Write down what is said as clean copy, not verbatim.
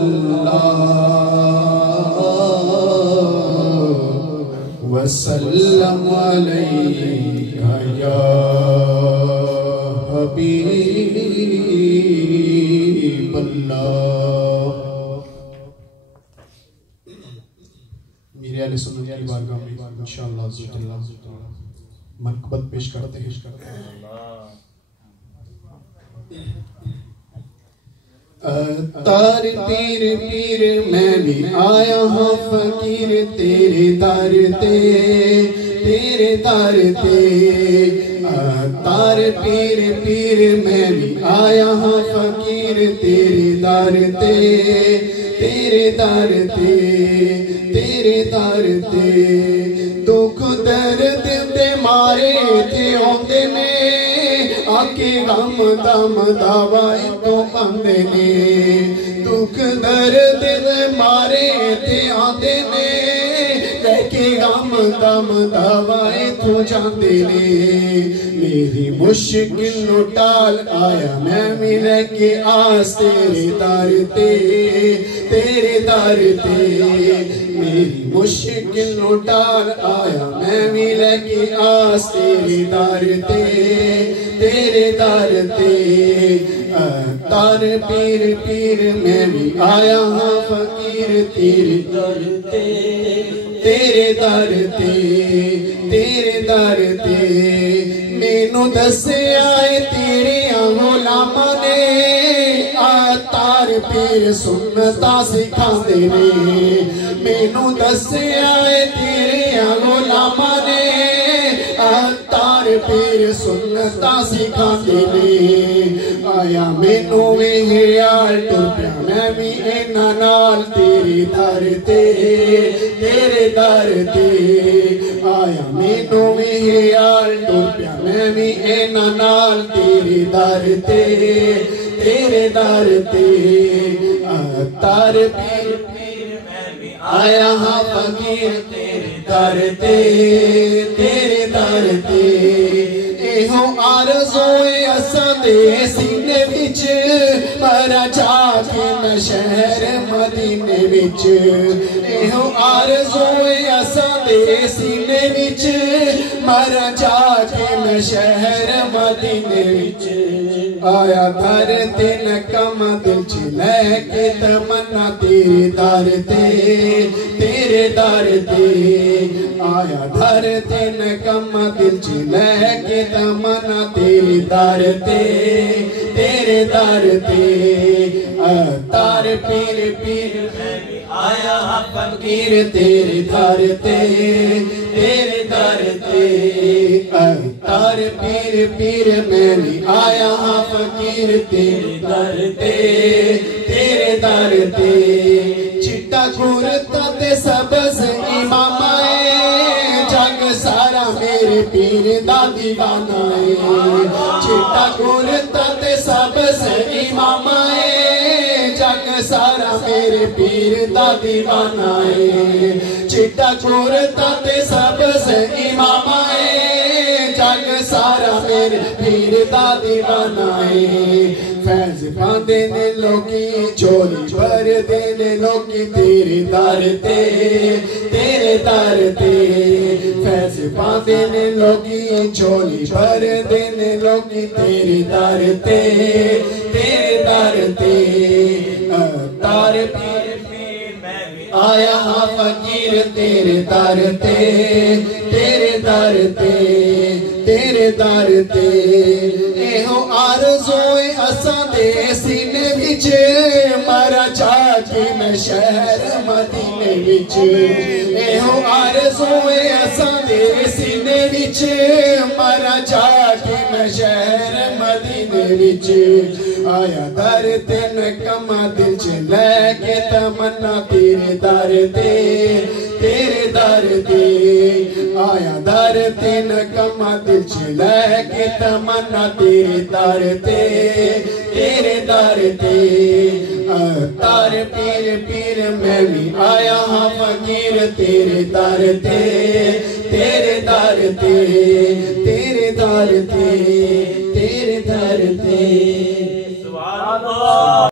اللہ وسلم علیکہ یا حبیب اللہ۔ میرے اہل سنت کی بارگاہ میں انشاءاللہ منقبت پیش کرتے ہیں۔ تار پیر پیر میں بھی آیا ہوں فقیر تیرے در تے، تیرے در تے۔ تار پیر پیر میں بھی آیا ہوں فقیر تیرے در تے، تیرے در تے، تیرے در تے۔ دکھ درد دے مارے تے ہوندے نے، آکے غم دم دوائی تو بندے نے۔ دکھ درد دے مارے تے آندے نے، لیکے غم دم دوائی تو جاندے نے۔ میری مشکل نو ٹال آیا میں ملے کے آس تیرے در تے، تیرے در تے۔ میری مشکل نو ٹال آیا میں ملے کے آس تیرے در تے، تیرے در تے۔ تار پیر پیر میں بھی آیا ہاں فقیر تیرے در تے، تیرے در تے، تیرے در تے۔ مینوں دسے آئے تیرے غلاماں نے، تار پیر سنتاں سکھاندے نے۔ مینوں دسے آئے تیرے غلاماں نے، تار پیر سنتاں سکھاندے نے۔ آیا مینوں خیال ٹر پیا میں بھی انہاں نال تیرے در تے، تیرے در تے۔ آیا مینوں خیال ٹر پیا میں بھی انہاں نال تیرے در تے، تیرے در تے۔ تار پیر پیر میں بھی آیا ہاں فقیر تیرے در تے، تیرے در تے۔ ایہو آرزوئے اساں دے سینے وچ، مرا جا کے میں شہر مدینے وچ۔ ایہو آرزوئے اساں دے سینے وچ، مرا جا کے میں شہر مدینے وچ۔ آیا در تے نکم دل چ لے کے تمنا تیرے در تے، تیرے در تے۔ آیا در تے نکم دل چ لے کے تمنا تیرے در تے، تیرے در تے۔ تار پیر پیر میں بھی آیا ہاں فقیر تیرے در تے، تیرے در تے۔ تار پیر پیر میں بھی آیا ہاں فقیر تیرے در تے، تیرے در تے۔ چٹا کرتا تے سبز امامہ اے، جگ سارا میرے پیر دا دیوانہ اے۔ چٹا کرتا تے سبز امامہ اے، جگ سارا میرے پیر دا دیوانہ اے۔ چٹا کرتا تے سبز امامہ اے، جگ سارا میرے پیر دا دیوانہ اے۔ فیض پاندے نے لوکی چولی بھر دینے لوکی تیرے در تے، تیرے در تے۔ فیض پاندے نے لوکی چولی بھر دینے لوکی تیرے در تے، تیرے در تے۔ تار پیر پیر میں بھی آیا ہاں فقیر تیرے در تے، تیرے در تے، تیرے در تے۔ ایہو آرزوئے اساں دے سینے وچ، مرا جا کے میں شہر مدینے وچ۔ ایہو آرزوئے اساں دے سینے وچ، مرا جا کے میں شہر مدینے وچ۔ آیا در تے نکما دل چ لے کے تمنا تیرے در تے، تیرے در تے۔ آیا در تے نکما دل چ لے کے تمنا تیرے در تے، تیرے در تے۔ تار پیر پیر میں بھی آیا ہاں فقیر تیرے در تے، تیرے در تے، تیرے در تے، تیرے در تے۔